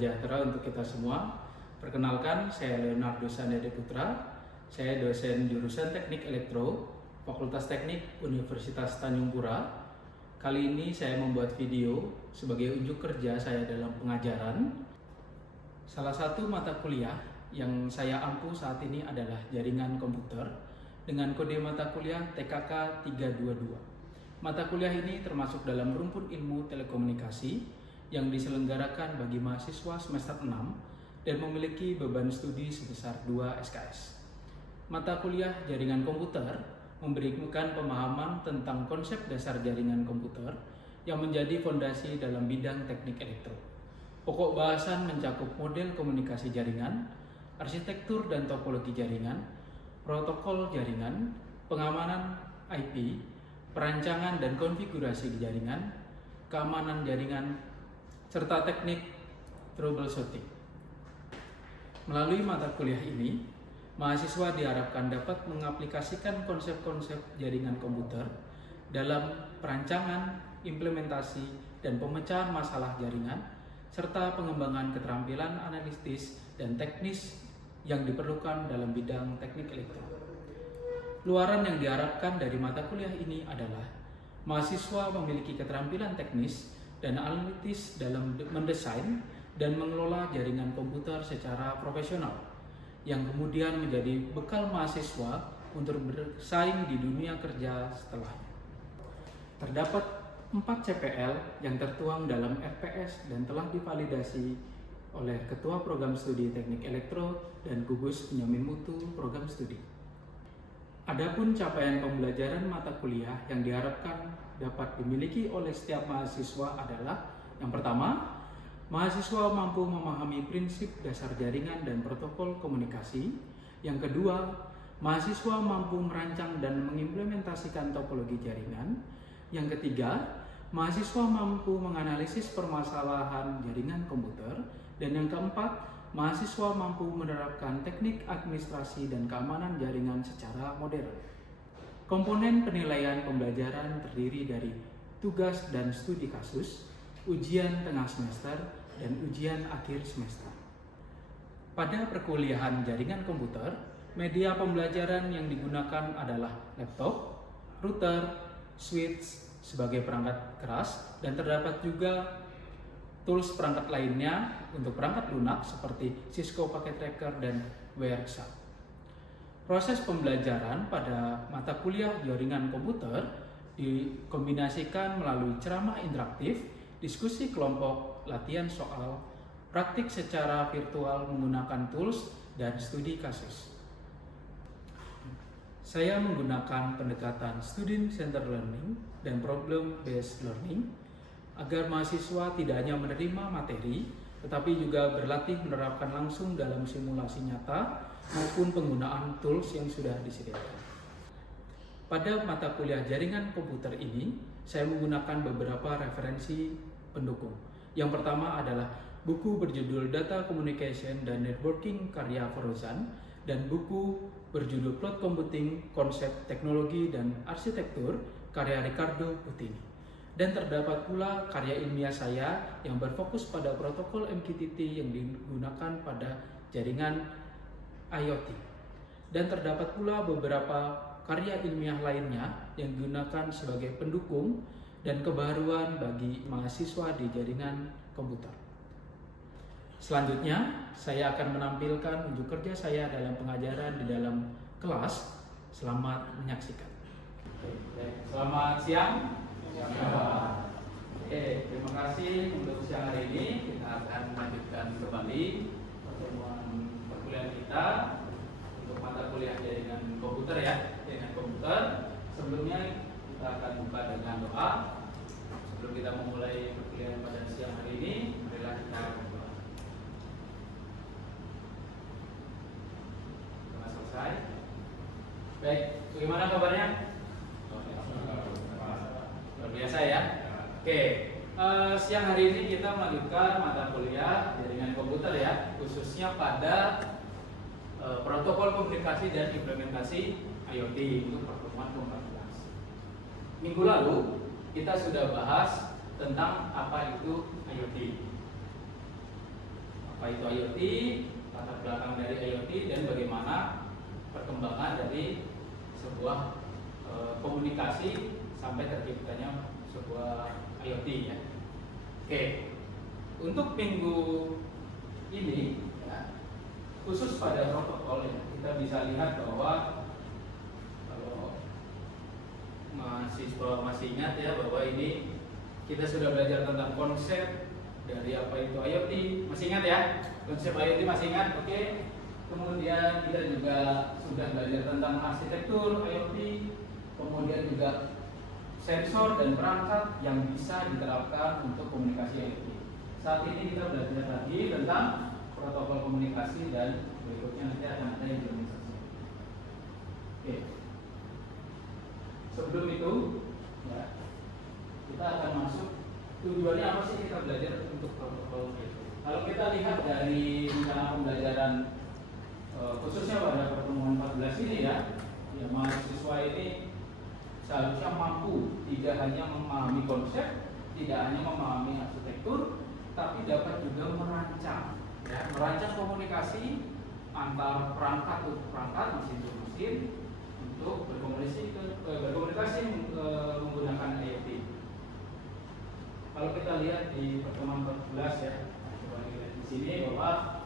sejahtera untuk kita semua. Perkenalkan, saya Leonardo Sandede Putra. Saya dosen jurusan Teknik Elektro, Fakultas Teknik Universitas Tanjung Pura. Kali ini saya membuat video sebagai unjuk kerja saya dalam pengajaran. Salah satu mata kuliah yang saya ampu saat ini adalah jaringan komputer dengan kode mata kuliah TKK 322. Mata kuliah ini termasuk dalam rumpun ilmu telekomunikasi yang diselenggarakan bagi mahasiswa semester 6 dan memiliki beban studi sebesar 2 SKS. Mata kuliah jaringan komputer memberikan pemahaman tentang konsep dasar jaringan komputer yang menjadi fondasi dalam bidang teknik elektro. Pokok bahasan mencakup model komunikasi jaringan, arsitektur dan topologi jaringan, protokol jaringan, pengamanan IP, perancangan dan konfigurasi di jaringan, keamanan jaringan, serta teknik troubleshooting. Melalui mata kuliah ini, mahasiswa diharapkan dapat mengaplikasikan konsep-konsep jaringan komputer dalam perancangan, implementasi, dan pemecahan masalah jaringan, serta pengembangan keterampilan analitis dan teknis yang diperlukan dalam bidang teknik elektro. Luaran yang diharapkan dari mata kuliah ini adalah mahasiswa memiliki keterampilan teknis dan analitis dalam mendesain dan mengelola jaringan komputer secara profesional, yang kemudian menjadi bekal mahasiswa untuk bersaing di dunia kerja setelahnya. Terdapat 4 CPL yang tertuang dalam RPS dan telah divalidasi oleh Ketua Program Studi Teknik Elektro dan Gugus Penjamin Mutu Program Studi. Adapun capaian pembelajaran mata kuliah yang diharapkan dapat dimiliki oleh setiap mahasiswa adalah: yang pertama, mahasiswa mampu memahami prinsip dasar jaringan dan protokol komunikasi. Yang kedua, mahasiswa mampu merancang dan mengimplementasikan topologi jaringan. Yang ketiga, mahasiswa mampu menganalisis permasalahan jaringan komputer. Dan yang keempat, mahasiswa mampu menerapkan teknik administrasi dan keamanan jaringan secara modern. Komponen penilaian pembelajaran terdiri dari tugas dan studi kasus, ujian tengah semester, dan ujian akhir semester. Pada perkuliahan jaringan komputer, media pembelajaran yang digunakan adalah laptop, router, switch sebagai perangkat keras, dan terdapat juga tools perangkat lainnya untuk perangkat lunak seperti Cisco Packet Tracker dan Wireshark. Proses pembelajaran pada mata kuliah jaringan komputer dikombinasikan melalui ceramah interaktif, diskusi kelompok, latihan soal, praktik secara virtual menggunakan tools, dan studi kasus. Saya menggunakan pendekatan student-centered learning dan problem-based learning agar mahasiswa tidak hanya menerima materi, tetapi juga berlatih menerapkan langsung dalam simulasi nyata maupun penggunaan tools yang sudah disediakan. Pada mata kuliah jaringan komputer ini, saya menggunakan beberapa referensi pendukung. Yang pertama adalah buku berjudul Data Communication dan Networking karya Forozan dan buku berjudul Cloud Computing, Konsep Teknologi dan Arsitektur karya Ricardo Puttini. Dan terdapat pula karya ilmiah saya yang berfokus pada protokol MQTT yang digunakan pada jaringan IoT. Dan terdapat pula beberapa karya ilmiah lainnya yang digunakan sebagai pendukung dan kebaruan bagi mahasiswa di jaringan komputer. Selanjutnya, saya akan menampilkan unjuk kerja saya dalam pengajaran di dalam kelas. Selamat menyaksikan. Selamat siang. Terima kasih untuk siang hari ini. Kita akan melanjutkan kembali pertemuan perkuliahan kita untuk mata kuliah jaringan komputer ya, jaringan komputer. Sebelumnya kita akan buka dengan doa. Sebelum kita memulai perkuliahan pada siang hari ini, marilah kita berdoa. Telah selesai. Baik, bagaimana kabarnya? Luar biasa ya. Oke, siang hari ini kita melanjutkan mata kuliah jaringan komputer ya, khususnya pada protokol komunikasi dan implementasi IoT untuk pertemuan ke-14. Minggu lalu kita sudah bahas tentang apa itu IoT. apa itu IoT, latar belakang dari IoT, dan bagaimana perkembangan dari sebuah komunikasi sampai terciptanya sebuah IoT ya. Oke, untuk minggu ini ya, khusus pada protokol ya, kita bisa lihat bahwa kalau mahasiswa masih ingat ya bahwa ini kita sudah belajar tentang konsep dari apa itu IoT, masih ingat ya? Konsep IoT masih ingat? Oke. Kemudian kita juga sudah belajar tentang arsitektur IoT, kemudian juga sensor dan perangkat yang bisa diterapkan untuk komunikasi IoT. Saat ini kita belajar lagi tentang protokol komunikasi dan berikutnya nanti akan ada implementasi. Oke. Sebelum itu, ya, kita akan masuk tujuannya apa sih kita belajar untuk protokol IoT. Kalau kita lihat dari rencana pembelajaran khususnya pada pertemuan 14 ini ya mahasiswa ini seharusnya mampu tidak hanya memahami konsep, tidak hanya memahami arsitektur, tapi dapat juga merancang, ya, merancang komunikasi antar perangkat untuk perangkat, mesin untuk mesin, untuk berkomunikasi menggunakan IoT. Kalau kita lihat di pertemuan 14 ya, coba lihat di sini bahwa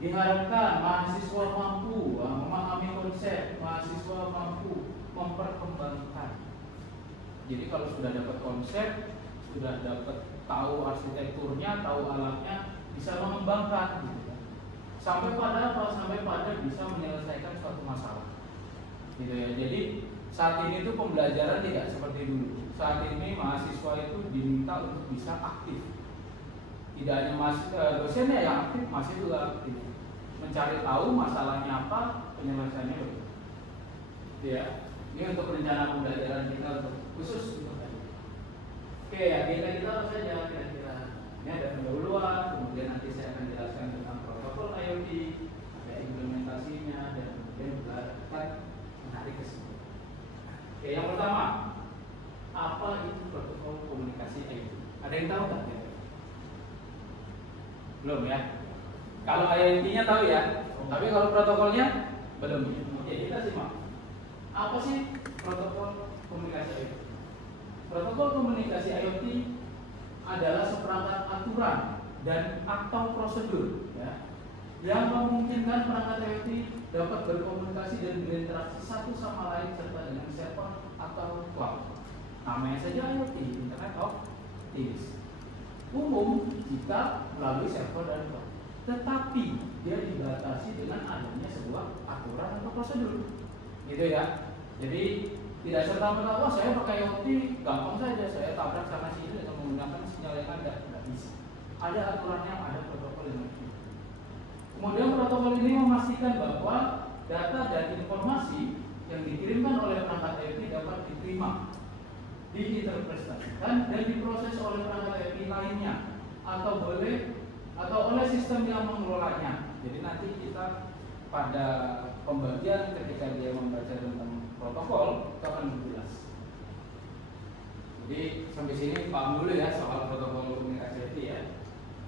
diharapkan mahasiswa mampu memahami konsep, mahasiswa mampu memperkembangkan. Jadi kalau sudah dapat konsep, sudah dapat tahu arsitekturnya, tahu alatnya, bisa mengembangkan gitu. Sampai pada apa? Sampai pada bisa menyelesaikan suatu masalah. Gitu ya. Jadi saat ini tuh pembelajaran tidak seperti dulu. Saat ini mahasiswa itu diminta untuk bisa aktif. Tidak hanya dosennya yang aktif, mahasiswa juga aktif. Mencari tahu masalahnya apa, penyelesaiannya bagaimana. Ya, ini untuk rencana pembelajaran kita untuk khusus untuk tadi. Oke, agenda kita apa saja kira-kira? Ini ada pendahuluan, kemudian nanti saya akan jelaskan tentang protokol IoT, ada implementasinya, dan kemudian juga akan menarik kesimpulan. Oke, yang pertama, apa itu protokol komunikasi IoT? Ada yang tahu nggak? Belum ya? Kalau IoT-nya tahu ya, tapi kalau protokolnya belum. Oke, kita simak. Apa sih protokol komunikasi IoT? Protokol komunikasi IoT adalah seperangkat aturan dan atau prosedur ya, yang memungkinkan perangkat IoT dapat berkomunikasi dan berinteraksi satu sama lain serta dengan server atau cloud. Namanya saja IoT, Internet of Things. Umum jika melalui server dan cloud. Tetapi dia dibatasi dengan adanya sebuah aturan atau prosedur, gitu ya. Jadi tidak serta-merta saya pakai IoT gampang saja saya tabrak sana sini dengan menggunakan sinyal yang ada, tidak bisa. Ada aturannya, ada protokol yang begitu. Kemudian protokol ini memastikan bahwa data dan informasi yang dikirimkan oleh perangkat IoT dapat diterima, diinterpretasikan dan diproses oleh perangkat IoT lainnya atau oleh sistem yang mengelolanya. Jadi nanti kita pada pembagian ketika dia membaca tentang protokol itu akan lebih jelas. Jadi sampai sini paham dulu ya soal protokol komunikasi IoT ya.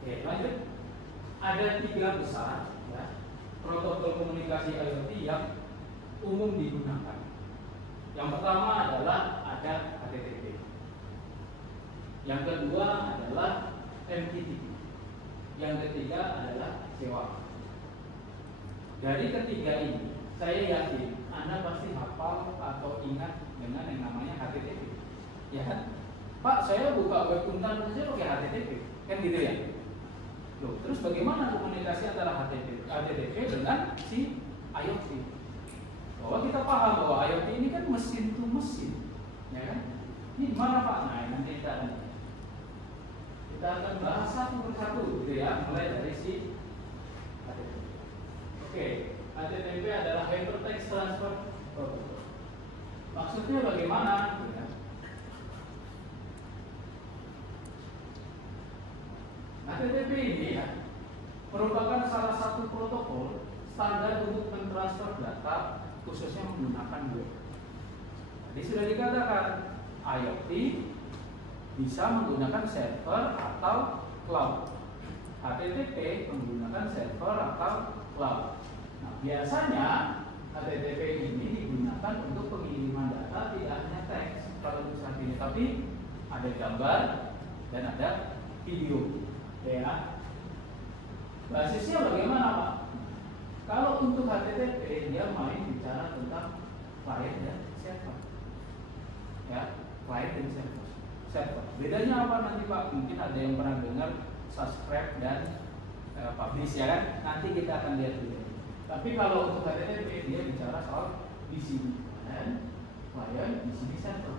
Oke, lanjut. Ada 3 besar ya, protokol komunikasi IoT yang umum digunakan. Yang pertama adalah ada HTTP. Yang kedua adalah MQTT. Yang ketiga adalah SEWA. Dari ketiga ini, saya yakin Anda pasti hafal atau ingat dengan yang namanya HTTP. Ya kan? Pak, saya buka web kuntan saja pakai HTTP. Kan gitu ya? Loh, terus bagaimana komunikasi antara HTTP dengan si IoT? Bahwa kita paham bahwa IoT ini kan mesin to mesin. Ya kan? Ini gimana Pak? Nah, nanti kita akan bahas satu persatu gitu ya, mulai dari si HTTP. Oke, HTTP adalah Hypertext Transfer Protocol. Maksudnya bagaimana? Ya. HTTP ini ya merupakan salah satu protokol standar untuk mentransfer data khususnya menggunakan web. Tadi sudah dikatakan IoT bisa menggunakan server atau cloud. HTTP menggunakan server atau cloud. Nah, biasanya HTTP ini digunakan untuk pengiriman data tidak hanya teks kalau untuk saat ini, tapi ada gambar dan ada video. Ya. Basisnya bagaimana, Pak? Kalau untuk HTTP dia main bicara tentang client dan server. Ya, client dan server. Bedanya apa nanti, Pak? Mungkin ada yang pernah dengar subscribe dan publish, ya kan? Nanti kita akan lihat dulu. Tapi kalau untuk HTTP dia bicara soal di sini client, di sini server.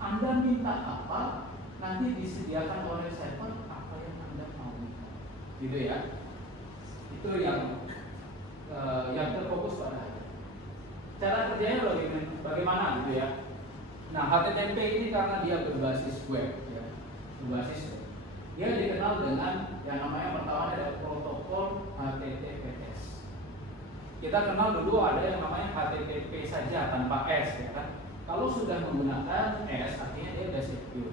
Anda minta apa, nanti disediakan oleh server apa yang Anda mau. Gitu ya. Itu yang terfokus pada cara kerjanya bagaimana gitu ya. Nah, HTTP ini karena dia berbasis web, ya, dia dikenal dengan yang namanya pertama adalah protokol HTTPS. Kita kenal dulu ada yang namanya HTTP saja tanpa S, ya kan? Kalau sudah menggunakan S, artinya dia sudah secure.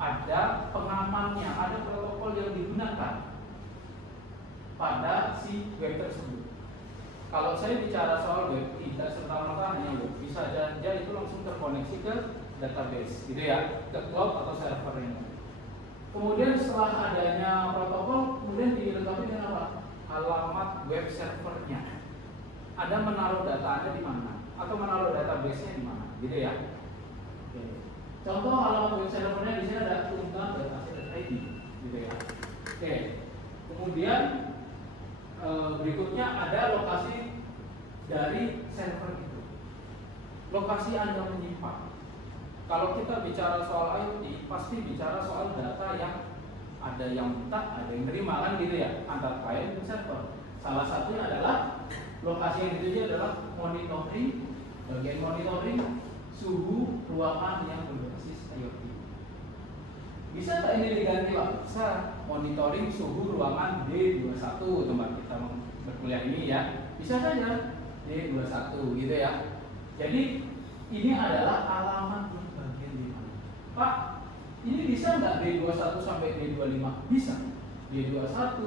Ada pengamannya, ada protokol yang digunakan pada si web tersebut. Kalau saya bicara soal web, tidak serta-merta hanya web, bisa saja itu langsung terkoneksi ke database, gitu ya, ke cloud atau server ini. Kemudian setelah adanya protokol, kemudian dilengkapi dengan apa? Alamat web servernya. Ada menaruh data Anda di mana, atau menaruh database-nya di mana, gitu ya. Oke. Contoh alamat web servernya di sini ada unta.ac.id, gitu ya. Oke. Kemudian berikutnya ada lokasi dari server itu. Lokasi Anda menyimpan. Kalau kita bicara soal IoT, pasti bicara soal data yang ada yang minta, ada yang terima, kan gitu ya, antar client dan server. Salah satunya adalah lokasi yang dituju adalah monitoring, bagian monitoring suhu ruangan yang berbasis IoT. Bisa tak ini diganti, Pak? Bisa. Monitoring suhu ruangan D21 tempat kita berkuliah ini ya. Bisa saja D21 gitu ya. Jadi ini adalah alamat di bagian di mana. Pak, ini bisa nggak D21 sampai D25? Bisa. D21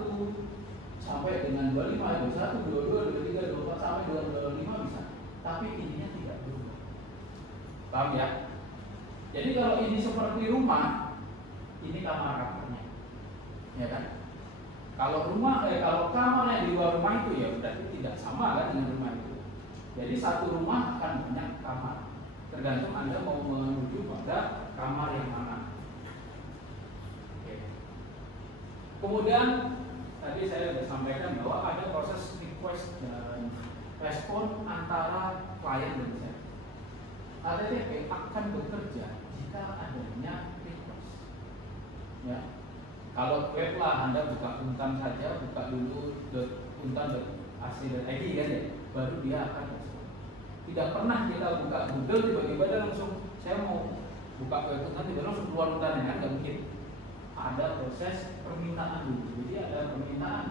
sampai dengan 25, 21, 22, 23, 24 sampai 25 bisa. Tapi ininya tidak berubah. Paham ya? Jadi kalau ini seperti rumah, ini kamar-kamarnya, ya kan? Kalau kamar yang di luar rumah itu ya berarti tidak sama kan dengan rumah itu. Jadi satu rumah akan banyak kamar, tergantung Anda mau menuju pada kamar yang mana. Oke. Kemudian tadi saya sudah sampaikan bahwa ada proses request dan respon antara klien dan server. HTTP akan bekerja jika adanya request. Ya, kalau web lah Anda buka untan saja, buka dulu untan.ac.id kan ya, baru dia akan respon. Tidak pernah kita buka Google tiba-tiba dan langsung saya mau buka web untan tiba-tiba langsung keluar untan, kan nggak mungkin. Ada proses permintaan dulu. Jadi ada permintaan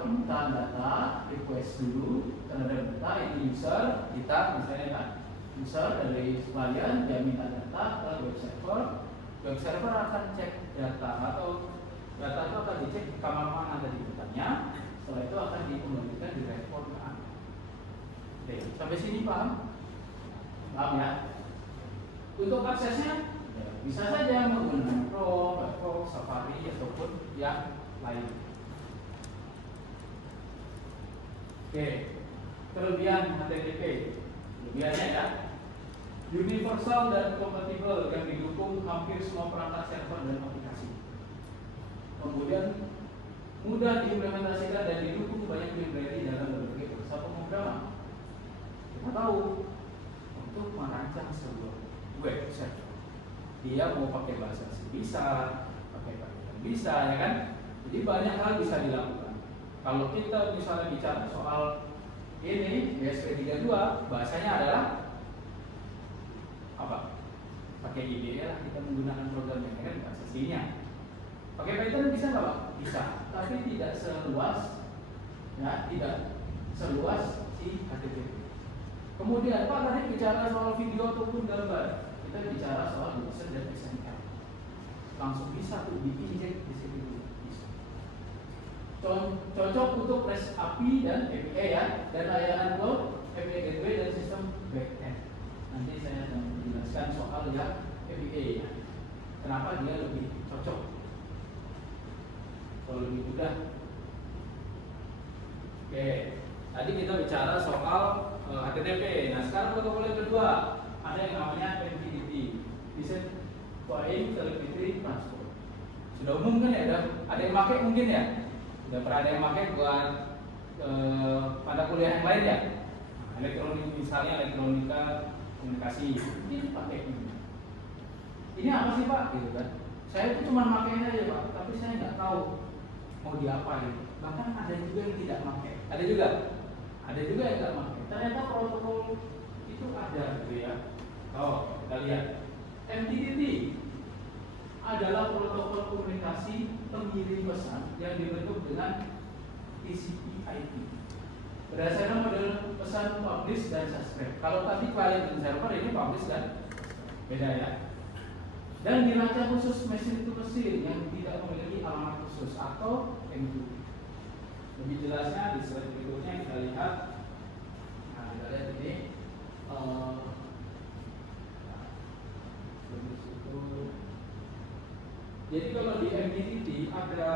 permintaan data, request dulu terhadap data. Ini user kita misalnya kan, user dari klien dia minta data ke web server. Web server akan cek data atau data itu akan dicek di kamar mana tadi datanya. Setelah itu akan dikembalikan di respon ke Anda. Oke, sampai sini paham? Paham ya? Untuk aksesnya ya, bisa saja menggunakan Chrome, Firefox, Safari ataupun yang lain. Oke, kelebihan HTTP. Kelebihannya ya, universal dan kompatibel yang didukung hampir semua perangkat server dan aplikasi. Kemudian mudah diimplementasikan dan didukung banyak library dalam berbagai bahasa pemrograman. Kita tahu untuk merancang sebuah web server, dia mau pakai bahasa C bisa, pakai Python bisa, ya kan? Jadi banyak hal bisa dilakukan. Kalau kita misalnya bicara soal ini ESP32, bahasanya adalah apa? Pakai IDE lah kita menggunakan program yang kan bahasa C-nya. Pakai Python bisa nggak, Pak? Bisa, tapi tidak seluas, ya, tidak seluas si HTTP. Kemudian Pak tadi bicara soal video ataupun gambar, kita bicara soal JSON dan XML. Langsung bisa tuh diinjek di sini, cocok untuk REST API dan API ya, dan layanan cloud, API gateway dan sistem backend. Nanti saya akan menjelaskan soal yang API ya. Kenapa dia lebih cocok? Kalau lebih mudah. Oke, tadi kita bicara soal HTTP. Nah, sekarang protokol yang kedua ada yang namanya MQTT, Message Querying Telemetry Transport. Sudah umum kan ya? Ada yang pakai mungkin ya? Sudah pernah ada yang pakai buat mata kuliah yang lain ya? Elektronik, misalnya elektronika komunikasi, ini pakai ini. Ini apa sih Pak? Gitu kan? Saya itu cuma makainya aja Pak, tapi saya nggak tahu mau diapain. Bahkan ada juga yang tidak pakai. Ada juga yang nggak pakai. Ternyata protokol itu ada, gitu ya. Oh, kita lihat. MQTT adalah protokol komunikasi pengirim pesan yang dibentuk dengan TCP/IP. Berdasarkan model pesan publish dan subscribe. Kalau tadi client dan server, ini publish dan beda ya. Dan dilacak khusus mesin to mesin yang tidak memiliki alamat khusus atau MQTT. Lebih jelasnya di slide berikutnya kita lihat. Nah, kita lihat ini. Jadi kalau di MQTT ada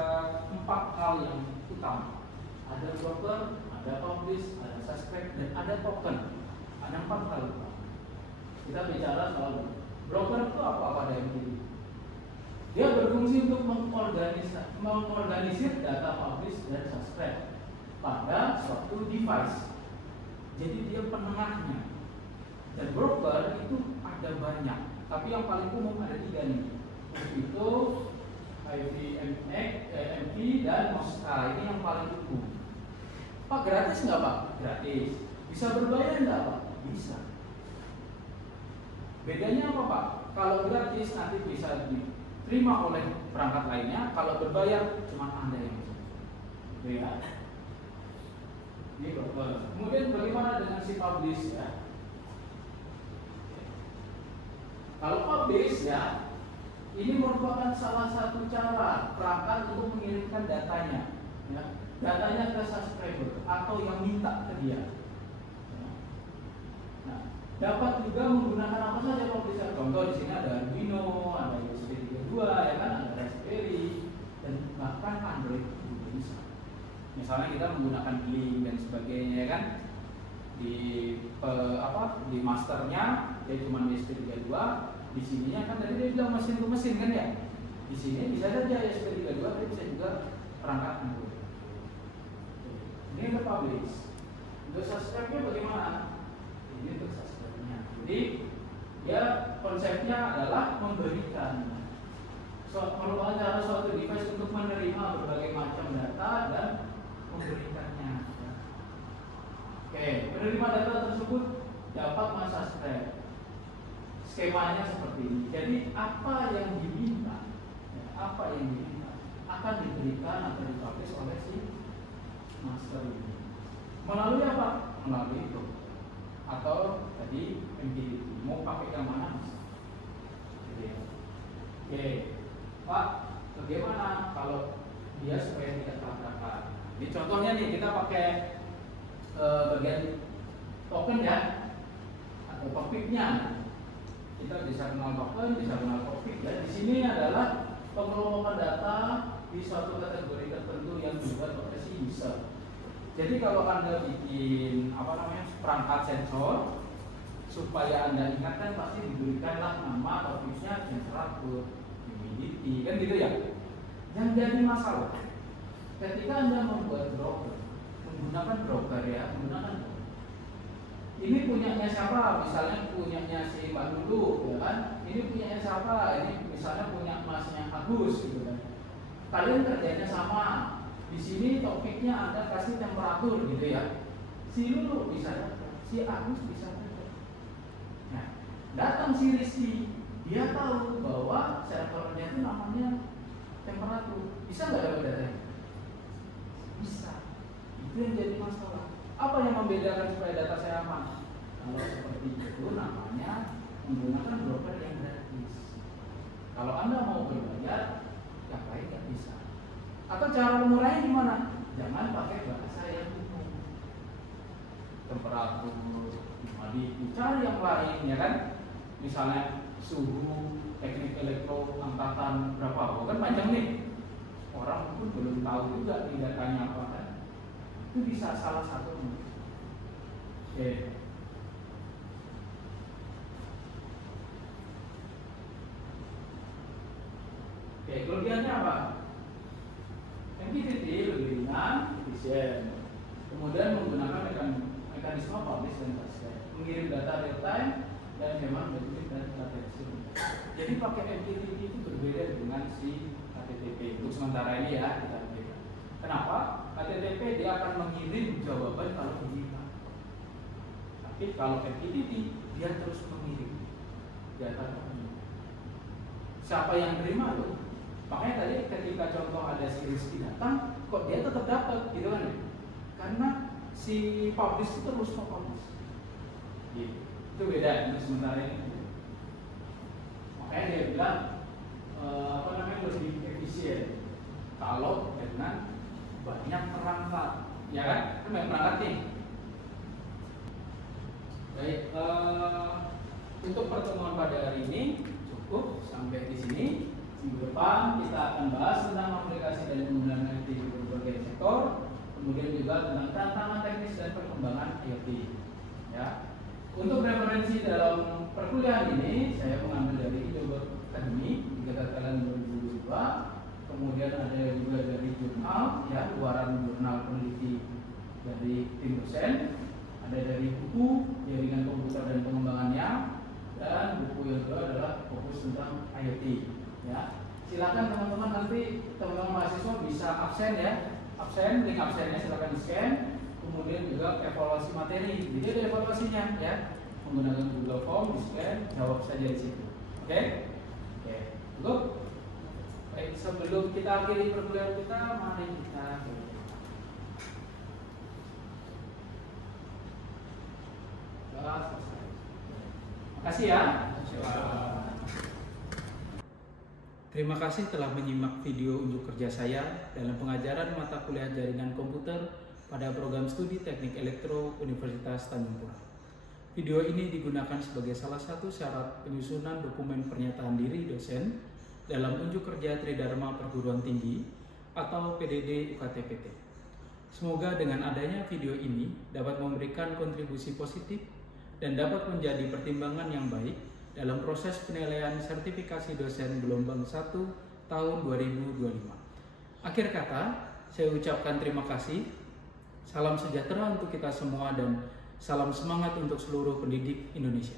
4 hal yang utama. Ada broker, ada publish, ada subscribe, dan ada token. Ada 4 hal utama. Kita bicara soal broker itu apa pada MQTT? Dia berfungsi untuk mengorganisir data publish dan subscribe pada suatu device. Jadi dia penengahnya. Dan broker itu ada banyak, tapi yang paling umum ada 3 nih. Itu IVMX, dan Mosca. Ini yang paling umum. Pak, gratis nggak Pak? Gratis. Bisa berbayar nggak Pak? Bisa. Bedanya apa Pak? Kalau gratis nanti bisa diterima oleh perangkat lainnya. Kalau berbayar cuma Anda yang bisa. Gitu ya. Ini broker. Kemudian bagaimana dengan si publish ya? Kalau publish ya, ini merupakan salah satu cara perangkat untuk mengirimkan datanya, ya, datanya ke subscriber atau yang minta ke dia. Nah, dapat juga menggunakan apa saja publisher. Contoh di sini ada Arduino, ada USB 32, ya kan, ada Raspberry, dan bahkan Android juga bisa. Misalnya kita menggunakan link dan sebagainya, ya kan, di masternya dia cuma USB 32. Di sininya kan tadi dia bilang mesin ke mesin kan ya. Di sini bisa saja USB 32, tapi bisa juga perangkat Android. Ini untuk publish. Untuk subscribe-nya bagaimana? Ini untuk subscribe-nya. Jadi ya konsepnya adalah memberikan merupakan cara suatu device untuk menerima berbagai macam data dan memberikannya. Oke, penerima data tersebut dapat mensubscribe. Skemanya seperti ini. Jadi apa yang diminta akan diberikan atau dipublish oleh si master ini. Melalui apa? Melalui itu. Atau tadi MQTT. Mau pakai yang mana? Oke, Pak, bagaimana kalau dia supaya tidak tabrakan? Ini contohnya nih, kita pakai bagian token ya, atau topiknya. Kita bisa kenal token, bisa kenal topik ya. Di sini adalah pengelompokan data di suatu kategori tertentu yang dibuat oleh si user. Jadi kalau Anda bikin perangkat sensor, supaya Anda ingatkan pasti diberikanlah nama topiknya, temperatur, humidity, kan gitu ya. Yang jadi masalah ketika Anda membuat broker, menggunakan broker ya, ini punyanya siapa? Misalnya punyanya si Mbak Lulu, ya kan? Ini punyanya siapa? Ini misalnya punya Masnya Agus, gitu kan? Kalian kerjanya sama. Di sini topiknya Anda kasih temperatur, gitu ya. Si Lulu bisa, si Agus bisa. Nah, datang si Rizky, dia tahu bahwa servernya itu namanya temperatur. Bisa nggak dapat datanya? Bisa. Itu yang jadi masalah. Apa yang membedakan supaya data saya aman? Kalau seperti itu namanya menggunakan broker yang gratis. Kalau Anda mau berbayar, yang lain nggak bisa. Atau cara pemurahnya gimana? dicari yang lain, ya kan? Misalnya suhu, teknik elektro, angkatan berapa, kan panjang nih. Orang pun belum tahu juga nih datanya apa kan. Itu bisa salah satu. Oke. Oke, kelebihannya apa? MQTT lebih ringan, efisien. Kemudian menggunakan mekanisme publish dan cascade, mengirim data real time dan hemat bandwidth dan latensi. Jadi pakai MQTT itu berbeda dengan si HTTP. Untuk sementara ini ya kita beda. Kenapa? HTTP dia akan mengirim jawaban kalau diminta. Tapi kalau MQTT dia terus mengirim data. Siapa yang terima loh? Makanya tadi ketika contoh ada si Rizky datang, kok dia tetap dapat, gitu kan ya? Karena si publish itu terus publish. Gitu. Itu beda untuk sementara ini. Makanya dia bilang lebih efisien kalau dengan banyak perangkat, ya kan? Itu banyak perangkat nih. Baik, untuk pertemuan pada hari ini cukup sampai di sini. Minggu depan kita akan bahas tentang aplikasi dan penggunaan IoT di berbagai sektor, kemudian juga tentang tantangan teknis dan perkembangan IoT. Ya. Untuk referensi dalam perkuliahan ini saya mengambil dari Idoba Academy di Kegagalan 2022, kemudian ada juga dari jurnal, ya, luaran jurnal peneliti dari tim dosen, ada dari buku jaringan komputer dan pengembangannya, dan buku yang kedua adalah fokus tentang IoT. Ya, silakan teman-teman nanti teman-teman mahasiswa bisa absen ya, link absennya silakan di scan, kemudian juga evaluasi materi, jadi ada evaluasinya ya, menggunakan Google Form, di scan, jawab saja di situ. Oke, cukup. Baik, sebelum kita akhiri perkuliahan kita, mari kita selesai. Makasih ya. Terima kasih telah menyimak video unjuk kerja saya dalam pengajaran mata kuliah jaringan komputer pada program studi Teknik Elektro Universitas Tanjung Pura. Video ini digunakan sebagai salah satu syarat penyusunan dokumen pernyataan diri dosen dalam unjuk kerja Tridharma Perguruan Tinggi atau PDD UKT-PT. Semoga dengan adanya video ini dapat memberikan kontribusi positif dan dapat menjadi pertimbangan yang baik dalam proses penilaian sertifikasi dosen gelombang 1 tahun 2025. Akhir kata, saya ucapkan terima kasih. Salam sejahtera untuk kita semua dan salam semangat untuk seluruh pendidik Indonesia.